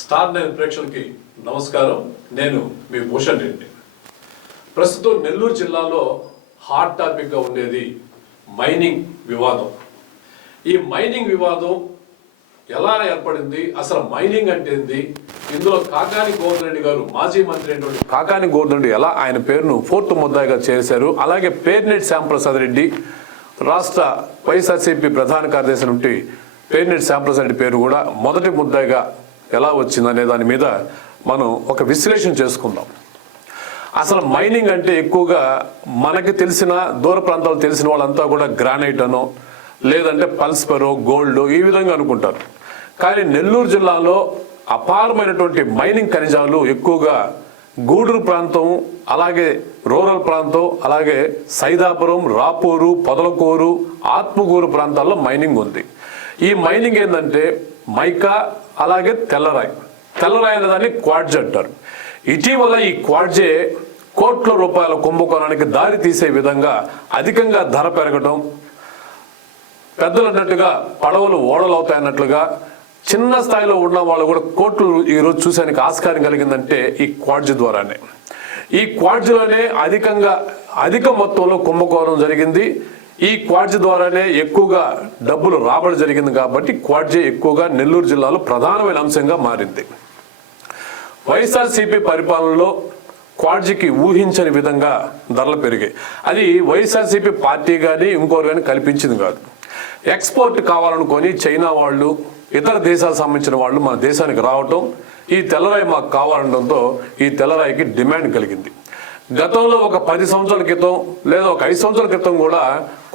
Star nine ప్రేక్షకులకి నమస్కారం. నేను మీ భూషణ్ రెడ్డి. ప్రస్తుతం నెల్లూరు జిల్లాలో హాట్ టాపిక్గా ఉండేది మైనింగ్ వివాదం. ఈ మైనింగ్ వివాదం ఎలా ఏర్పడింది? అసలు మైనింగ్ అంటే ఏంది? ఇందులో కాకాని గోవర్ధరెడ్డి గారు మాజీ మంత్రి అయినటువంటి కాకాని గోవర్ధన్ రెడ్డి ఎలా ఆయన పేరును ఫోర్త్ ముద్దాయిగా చేశారు? అలాగే పేర్నెట్ శ్యాంప్రసాద్ రెడ్డి రాష్ట్ర వైఎస్ఆర్సీపీ ప్రధాన కార్యదర్శి నుండి పేర్నెట్ శ్యాంప్రసాద్ రెడ్డి పేరు కూడా మొదటి ముద్దాయిగా ఎలా వచ్చిందనే దాని మీద మనం ఒక విశ్లేషణ చేసుకుందాం. అసలు మైనింగ్ అంటే ఎక్కువగా మనకి తెలిసిన దూర ప్రాంతాలు తెలిసిన వాళ్ళంతా కూడా గ్రానైట్ అనో లేదంటే పల్స్పరో గోల్డ్ ఈ విధంగా అనుకుంటారు. కానీ నెల్లూరు జిల్లాలో అపారమైనటువంటి మైనింగ్ ఖనిజాలు ఎక్కువగా గూడూరు ప్రాంతం అలాగే రూరల్ ప్రాంతం అలాగే సైదాపురం రాపూరు పొదలకూరు ఆత్మకూరు ప్రాంతాల్లో మైనింగ్ ఉంది. ఈ మైనింగ్ ఏంటంటే మైకా అలాగే తెల్లరాయి. తెల్లరాయి అనే దాన్ని క్వాడ్జ్ అంటారు. ఇటీవల ఈ క్వాడ్జే కోట్ల రూపాయల కుంభకోణానికి దారి తీసే విధంగా అధికంగా ధర పెరగడం పెద్దలు అన్నట్టుగా పడవలు ఓడలవుతాయన్నట్లుగా చిన్న స్థాయిలో ఉన్న వాళ్ళు కూడా కోట్లు ఈరోజు చూసానికి ఆస్కారం కలిగిందంటే ఈ క్వాడ్జ్ ద్వారానే. ఈ క్వాడ్జ్లోనే అధికంగా అధిక మొత్తంలో కుంభకోణం జరిగింది. ఈ క్వాడ్జ్ ద్వారానే ఎక్కువగా డబ్బులు రాబడి జరిగింది కాబట్టి క్వాడ్జే ఎక్కువగా నెల్లూరు జిల్లాలో ప్రధానమైన అంశంగా మారింది. వైఎస్ఆర్సీపీ పరిపాలనలో క్వాడ్జికి ఊహించని విధంగా ధరలు పెరిగాయి. అది వైఎస్ఆర్సీపీ పార్టీ కానీ ఇంకోరు కానీ కల్పించింది కాదు. ఎక్స్పోర్ట్ కావాలనుకొని చైనా వాళ్ళు ఇతర దేశాలకు సంబంధించిన వాళ్ళు మన దేశానికి రావటం ఈ తెల్లరాయి మాకు కావాలనడంతో ఈ తెల్లరాయికి డిమాండ్ కలిగింది. గతంలో ఒక పది సంవత్సరాల క్రితం లేదా ఒక ఐదు సంవత్సరాల క్రితం కూడా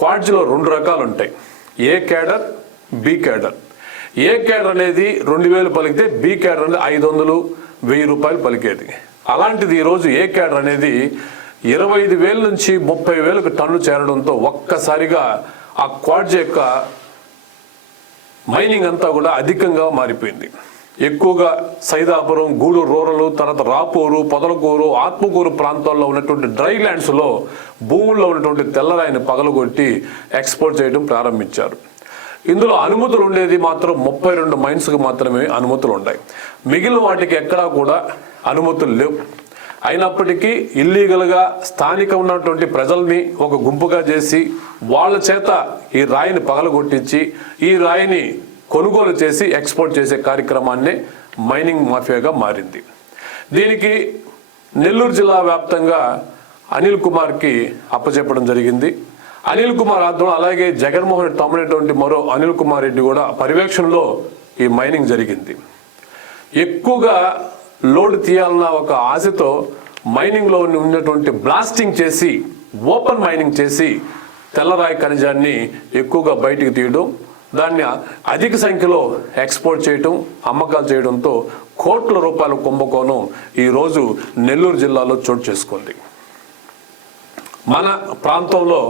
క్వాడ్జిలో రెండు రకాలు ఉంటాయి. A cadre B cadre. A cadre అనేది రెండు వేలు పలికితే బి క్యాడర్ అనేది ఐదు వందలు వెయ్యి రూపాయలు పలికేది. అలాంటిది ఈరోజు ఏ క్యాడర్ అనేది ఇరవై ఐదు వేల నుంచి ముప్పై వేలకు టన్ను చేరడంతో ఒక్కసారిగా ఆ క్వాడ్జ్ యొక్క మైనింగ్ అంతా కూడా అధికంగా మారిపోయింది. ఎక్కువగా సైదాపురం గూడూరు రూరల్ తర్వాత రాపూరు పొదలకూరు ఆత్మకూరు ప్రాంతాల్లో ఉన్నటువంటి డ్రై ల్యాండ్స్లో భూముల్లో ఉన్నటువంటి తెల్లరాయిని పగలగొట్టి ఎక్స్పోర్ట్ చేయడం ప్రారంభించారు. ఇందులో అనుమతులు ఉండేది మాత్రం ముప్పై రెండు మైన్స్కి మాత్రమే అనుమతులు ఉన్నాయి మిగిలిన వాటికి ఎక్కడా కూడా అనుమతులు లేవు. అయినప్పటికీ ఇల్లీగల్గా స్థానిక ఉన్నటువంటి ప్రజల్ని ఒక గుంపుగా చేసి వాళ్ళ చేత ఈ రాయిని పగలగొట్టించి ఈ రాయిని కొనుగోలు చేసి ఎక్స్పోర్ట్ చేసే కార్యక్రమాన్ని మైనింగ్ మాఫియాగా మారింది. దీనికి నెల్లూరు జిల్లా వ్యాప్తంగా అనిల్ కుమార్కి అప్పచెప్పడం జరిగింది. అనిల్ కుమార్ ఆధ్వర్యంలో అలాగే జగన్మోహన్ రెడ్డి తమ్ముడైనటువంటి మరో అనిల్ కుమార్ రెడ్డి కూడా పర్యవేక్షణలో ఈ మైనింగ్ జరిగింది. ఎక్కువగా లోడ్ తీయాలన్న ఒక ఆశతో మైనింగ్లో ఉన్నటువంటి బ్లాస్టింగ్ చేసి ఓపెన్ మైనింగ్ చేసి తెల్లరాయి ఖనిజాన్ని ఎక్కువగా బయటికి తీయడం దాన్ని అధిక సంఖ్యలో ఎక్స్పోర్ట్ చేయటం అమ్మకాలు చేయడంతో కోట్ల రూపాయల కుంభకోణం ఈరోజు నెల్లూరు జిల్లాలో చోటు చేసుకుంది. మన ప్రాంతంలో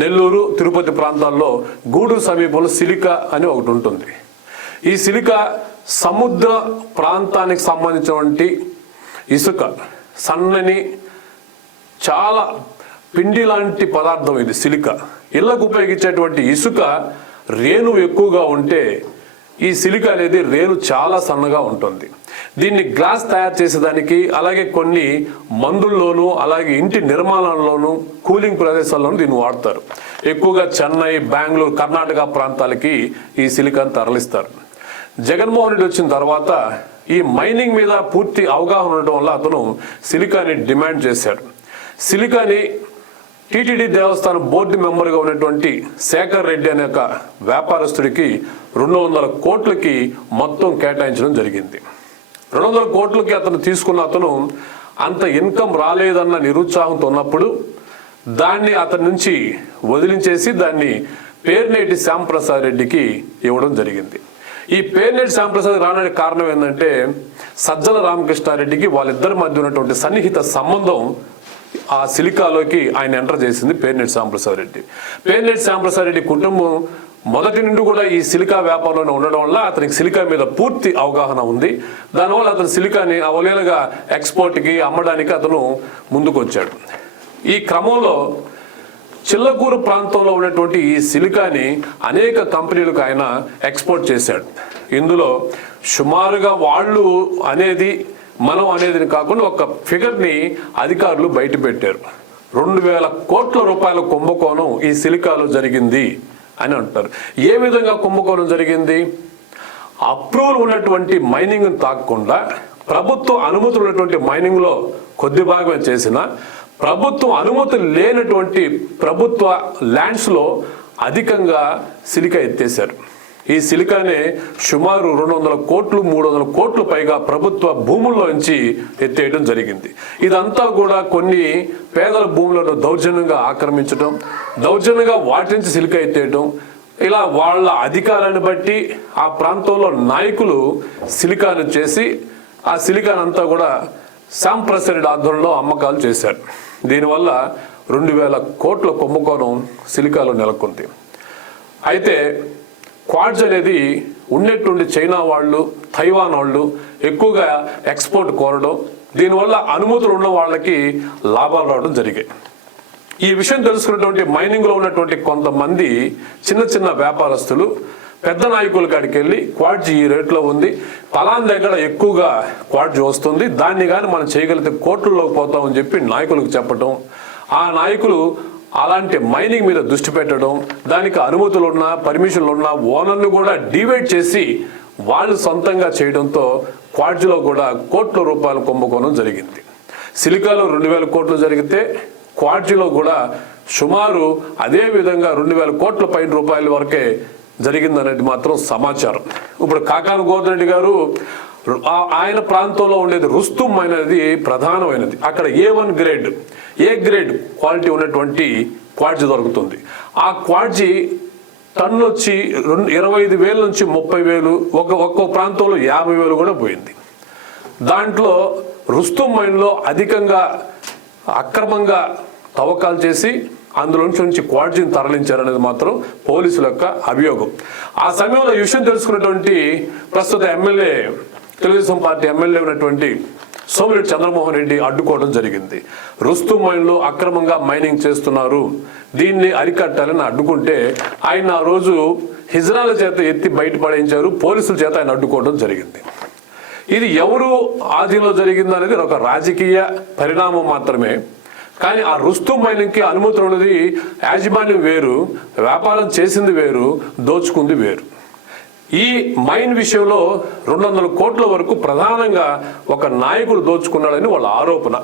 నెల్లూరు తిరుపతి ప్రాంతాల్లో గూడూరు సమీపంలో సిలికా అని ఒకటి ఉంటుంది. ఈ సిలికా సముద్ర ప్రాంతానికి సంబంధించినటువంటి ఇసుక సన్నని చాలా పిండి లాంటి పదార్థం ఇది సిలిక. ఇళ్ళకు ఉపయోగించేటువంటి ఇసుక రేణు ఎక్కువగా ఉంటే ఈ సిలిక అనేది రేణు చాలా సన్నగా ఉంటుంది. దీన్ని గ్లాస్ తయారు చేసేదానికి అలాగే కొన్ని మందుల్లోనూ అలాగే ఇంటి నిర్మాణాల్లోనూ కూలింగ్ ప్రదేశాల్లోనూ దీన్ని వాడతారు. ఎక్కువగా చెన్నై బెంగళూరు కర్ణాటక ప్రాంతాలకి ఈ సిలికాను తరలిస్తారు. జగన్మోహన్ రెడ్డి వచ్చిన తర్వాత ఈ మైనింగ్ మీద పూర్తి అవగాహన ఉండటం వల్ల అతను సిలికాని డిమాండ్ చేశాడు. సిలికాని టీటీడీ దేవస్థానం బోర్డు మెంబర్గా ఉన్నటువంటి శేఖర్ రెడ్డి అనే ఒక వ్యాపారస్తుడికి రెండు వందల కోట్లకి మొత్తం కేటాయించడం జరిగింది. రెండు వందల కోట్లకి అతను తీసుకున్న అతను అంత ఇన్కమ్ రాలేదన్న నిరుత్సాహంతో ఉన్నప్పుడు దాన్ని అతని నుంచి వదిలించేసి దాన్ని పేర్నేటి శ్యాంప్రసాద్ రెడ్డికి ఇవ్వడం జరిగింది. ఈ పేర్నేటి శ్యాంప్రసాద్ రావడానికి కారణం ఏంటంటే సజ్జల రామకృష్ణారెడ్డికి వాళ్ళిద్దరి మధ్య ఉన్నటువంటి సన్నిహిత సంబంధం ఆ సిలికాలోకి ఆయన ఎంటర్ చేసింది పేర్నేటి శ్యాంప్రసాద్ రెడ్డి. పేర్నేటి శ్యాంప్రసాద్ రెడ్డి కుటుంబం మొదటి నుండి కూడా ఈ సిలికా వ్యాపారంలో ఉండడం వల్ల అతనికి సిలికా మీద పూర్తి అవగాహన ఉంది. దానివల్ల అతను సిలికాని అవలేలుగా ఎక్స్పోర్ట్కి అమ్మడానికి అతను ముందుకొచ్చాడు. ఈ క్రమంలో చిల్లకూరు ప్రాంతంలో ఉన్నటువంటి ఈ సిలికాని అనేక కంపెనీలకు ఆయన ఎక్స్పోర్ట్ చేశాడు. ఇందులో సుమారుగా వాళ్ళు అనేది మనం అనేది కాకుండా ఒక ఫిగర్ని అధికారులు బయట పెట్టారు. రెండు వేల కోట్ల రూపాయల కుంభకోణం ఈ సిలికాలో జరిగింది అని అంటారు. ఏ విధంగా కుంభకోణం జరిగింది? అప్రూవల్ ఉన్నటువంటి మైనింగ్ తాకకుండా ప్రభుత్వ అనుమతులు ఉన్నటువంటి మైనింగ్లో కొద్ది భాగమే చేసిన ప్రభుత్వం అనుమతి లేనటువంటి ప్రభుత్వ ల్యాండ్స్లో అధికంగా సిలికా ఎత్తేశారు. ఈ సిలికానే సుమారు రెండు వందల కోట్లు మూడు వందల కోట్లు పైగా ప్రభుత్వ భూముల్లోంచి ఎత్తేయడం జరిగింది. ఇదంతా కూడా కొన్ని పేదల భూములను దౌర్జన్యంగా ఆక్రమించడం దౌర్జన్యంగా వాటి నుంచి సిలిక ఎత్తేయడం ఇలా వాళ్ళ అధికారాన్ని బట్టి ఆ ప్రాంతంలో నాయకులు సిలికాను చేసి ఆ సిలికాన్ అంతా కూడా శామ్ ఆధ్వర్యంలో అమ్మకాలు చేశారు. దీనివల్ల రెండు వేల కోట్ల కుంభకోణం సిలికాలో నెలకొంది. అయితే క్వాడ్జ్ అనేది ఉండేటువంటి చైనా వాళ్ళు తైవాన్ వాళ్ళు ఎక్కువగా ఎక్స్పోర్ట్ కోరడం దీనివల్ల అనుమతులు ఉన్న వాళ్ళకి లాభాలు రావడం జరిగాయి. ఈ విషయం తెలుసుకున్నటువంటి మైనింగ్లో ఉన్నటువంటి కొంతమంది చిన్న చిన్న వ్యాపారస్తులు పెద్ద నాయకుల కాడికి వెళ్ళి క్వాడ్జ్ ఈ రేట్లో ఉంది. పలాన్ దగ్గర ఎక్కువగా క్వాడ్జ్ వస్తుంది. దాన్ని కానీ మనం చేయగలిగితే కోట్లలోకి పోతామని చెప్పి నాయకులకు చెప్పటం ఆ నాయకులు అలాంటి మైనింగ్ మీద దృష్టి పెట్టడం దానికి అనుమతులు ఉన్నా పర్మిషన్లు ఉన్నా ఓనర్ను కూడా డివైడ్ చేసి వాళ్ళు సొంతంగా చేయడంతో క్వాడ్జీలో కూడా కోట్ల రూపాయల కుంభకోణం జరిగింది. సిలికాలో రెండు వేల కోట్లు జరిగితే క్వాడ్జీలో కూడా సుమారు అదే విధంగా రెండు వేల కోట్ల పైన రూపాయల వరకే జరిగిందనేది మాత్రం సమాచారం. ఇప్పుడు కాకాను గోదరెడ్డి రెడ్డి గారు ఆ- ఆయన ప్రాంతంలో ఉండేది రుస్తుం అనేది ప్రధానమైనది. అక్కడ A one grade A grade quality ఉన్నటువంటి క్వాడ్జీ దొరుకుతుంది. ఆ క్వాడ్జీ టన్ను వచ్చి రెండు ఇరవై ఐదు వేల నుంచి ముప్పై వేలు ఒక ఒక్కో ప్రాంతంలో యాభై వేలు కూడా పోయింది. దాంట్లో రుస్తుం మైన్లో అధికంగా అక్రమంగా తవ్వకాలు చేసి అందులో నుంచి నుంచి క్వాడ్జీని తరలించారనేది మాత్రం పోలీసుల యొక్క అభియోగం. ఆ సమయంలో ఈ విషయం తెలుసుకున్నటువంటి ప్రస్తుత ఎమ్మెల్యే తెలుగుదేశం పార్టీ ఎమ్మెల్యే ఉన్నటువంటి సోమిరెడ్డి చంద్రమోహన్ రెడ్డి అడ్డుకోవడం జరిగింది. రుస్తు మైన్లో అక్రమంగా మైనింగ్ చేస్తున్నారు. దీన్ని అరికట్టాలని అడ్డుకుంటే ఆయన ఆ రోజు హిజ్రాల చేత ఎత్తి బయటపడేయించారు. పోలీసుల చేత ఆయన అడ్డుకోవడం జరిగింది. ఇది ఎవరు ఆధీనంలో జరిగింది అనేది ఒక రాజకీయ పరిణామం మాత్రమే. కానీ ఆ రుస్తు మైనింగ్కి అనుమతులు ఉన్నది యాజమాన్యం వేరు వ్యాపారం చేసింది వేరు దోచుకుంది వేరు. ఈ మైన్ విషయంలో రెండు వందల కోట్ల వరకు ప్రధానంగా ఒక నాయకుడు దోచుకున్నాడని వాళ్ళ ఆరోపణ.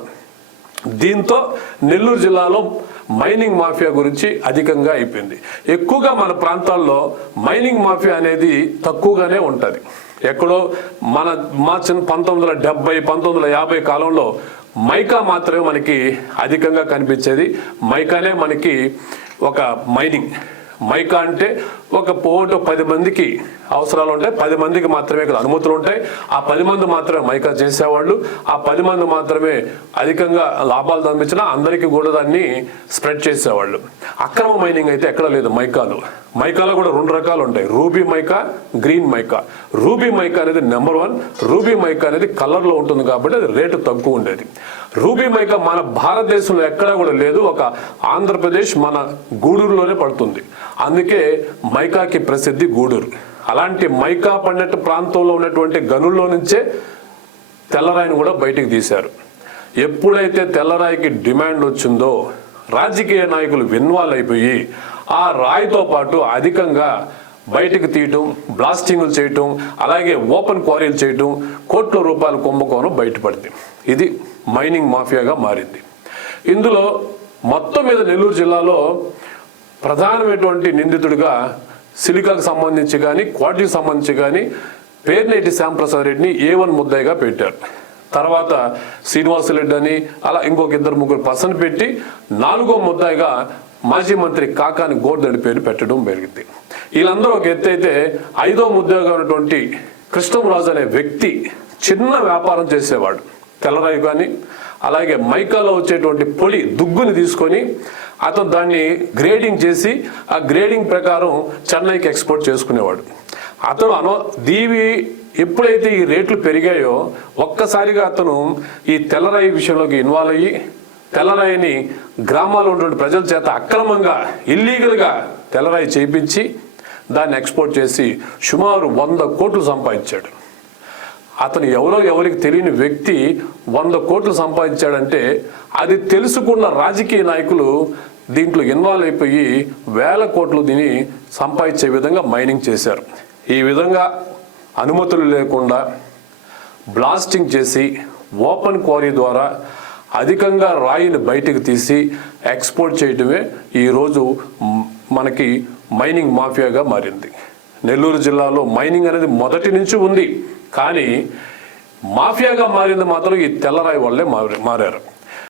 దీంతో నెల్లూరు జిల్లాలో మైనింగ్ మాఫియా గురించి అధికంగా అయిపోయింది. ఎక్కువగా మన ప్రాంతాల్లో మైనింగ్ మాఫియా అనేది తక్కువగానే ఉంటుంది. ఎక్కడో మన మా చిన్న పంతొమ్మిది వందల డెబ్బై పంతొమ్మిది వందల యాభై కాలంలో మైకా మాత్రమే మనకి అధికంగా కనిపించేది. మైకానే మనకి ఒక మైనింగ్. మైకా అంటే ఒక పోటు పది మందికి అవసరాలు ఉంటాయి. పది మందికి మాత్రమే ఇక్కడ అనుమతులు ఉంటాయి. ఆ పది మంది మాత్రమే మైకా చేసేవాళ్ళు. ఆ పది మంది మాత్రమే అధికంగా లాభాలు దంపించినా అందరికీ కూడా దాన్ని స్ప్రెడ్ చేసేవాళ్ళు. అక్రమ మైనింగ్ అయితే ఎక్కడ లేదు మైకాలు. మైకాలో కూడా రెండు రకాలు ఉంటాయి. Ruby mica green mica. Ruby mica అనేది నెంబర్ వన్. రూబీ మైకా అనేది కలర్లో ఉంటుంది కాబట్టి అది రేటు తక్కువ ఉండేది. రూబీ మైకా మన భారతదేశంలో ఎక్కడా కూడా లేదు. ఒక ఆంధ్రప్రదేశ్ మన గూడూరులోనే పడుతుంది. అందుకే మైకాకి ప్రసిద్ధి గూడూరు. అలాంటి మైకా పడినట్టు ప్రాంతంలో ఉన్నటువంటి గనుల్లో నుంచే తెల్లరాయిని కూడా బయటికి తీశారు. ఎప్పుడైతే తెల్లరాయికి డిమాండ్ వచ్చిందో రాజకీయ నాయకులు విన్వాల్ అయిపోయి ఆ రాయితో పాటు అధికంగా బయటికి తీయటం బ్లాస్టింగ్లు చేయటం అలాగే ఓపెన్ క్వారీలు చేయటం కోట్ల రూపాయల కుంభకోణం బయటపడింది. ఇది మైనింగ్ మాఫియాగా మారింది. ఇందులో మొత్తం మీద నెల్లూరు జిల్లాలో ప్రధానమైనటువంటి నిందితుడిగా సిలికాకు సంబంధించి కానీ క్వాటికి సంబంధించి కానీ పేర్నేటి శ్యాంప్రసాద్ రెడ్డిని ఏ వన్ ముద్దాయిగా పెట్టారు. తర్వాత శ్రీనివాసరెడ్డి అని అలా ఇంకొక ఇద్దరు ముగ్గురు పర్సన్ పెట్టి నాలుగో ముద్దాయిగా మాజీ మంత్రి కాకాని గోర్ధడి పేరు పెట్టడం జరిగింది. వీళ్ళందరూ ఒక ఎత్తు అయితే ఐదో ముద్దగా ఉన్నటువంటి కృష్ణంరాజు అనే వ్యక్తి చిన్న వ్యాపారం చేసేవాడు. తెల్లరాయి కానీ అలాగే మైకాలో వచ్చేటువంటి పొడి దుగ్గుని తీసుకొని అతను దాన్ని గ్రేడింగ్ చేసి ఆ గ్రేడింగ్ ప్రకారం చెన్నైకి ఎక్స్పోర్ట్ చేసుకునేవాడు. అతను అనో దీవి ఎప్పుడైతే ఈ రేట్లు పెరిగాయో ఒక్కసారిగా అతను ఈ తెల్లరాయి విషయంలోకి ఇన్వాల్వ్ అయ్యి తెల్లరాయిని గ్రామాల్లో ఉన్నటువంటి ప్రజల చేత అక్రమంగా ఇల్లీగల్గా తెల్లరాయి చేయించి దాన్ని ఎక్స్పోర్ట్ చేసి సుమారు వంద కోట్లు సంపాదించాడు. అతను ఎవరో ఎవరికి తెలియని వ్యక్తి వంద కోట్లు సంపాదించాడంటే అది తెలుసుకున్న రాజకీయ నాయకులు దీంట్లో ఇన్వాల్వ్ అయిపోయి వేల కోట్లు దీని సంపాదించే విధంగా మైనింగ్ చేశారు. ఈ విధంగా అనుమతులు లేకుండా బ్లాస్టింగ్ చేసి ఓపెన్ క్వారీ ద్వారా అధికంగా రాయిని బయటకు తీసి ఎక్స్పోర్ట్ చేయడమే ఈరోజు మనకి మైనింగ్ మాఫియాగా మారింది. నెల్లూరు జిల్లాలో మైనింగ్ అనేది మొదటి నుంచి ఉంది. కానీ మాఫియాగా మారింది మాత్రం ఈ తెల్లరాయి వాళ్ళే మారారు.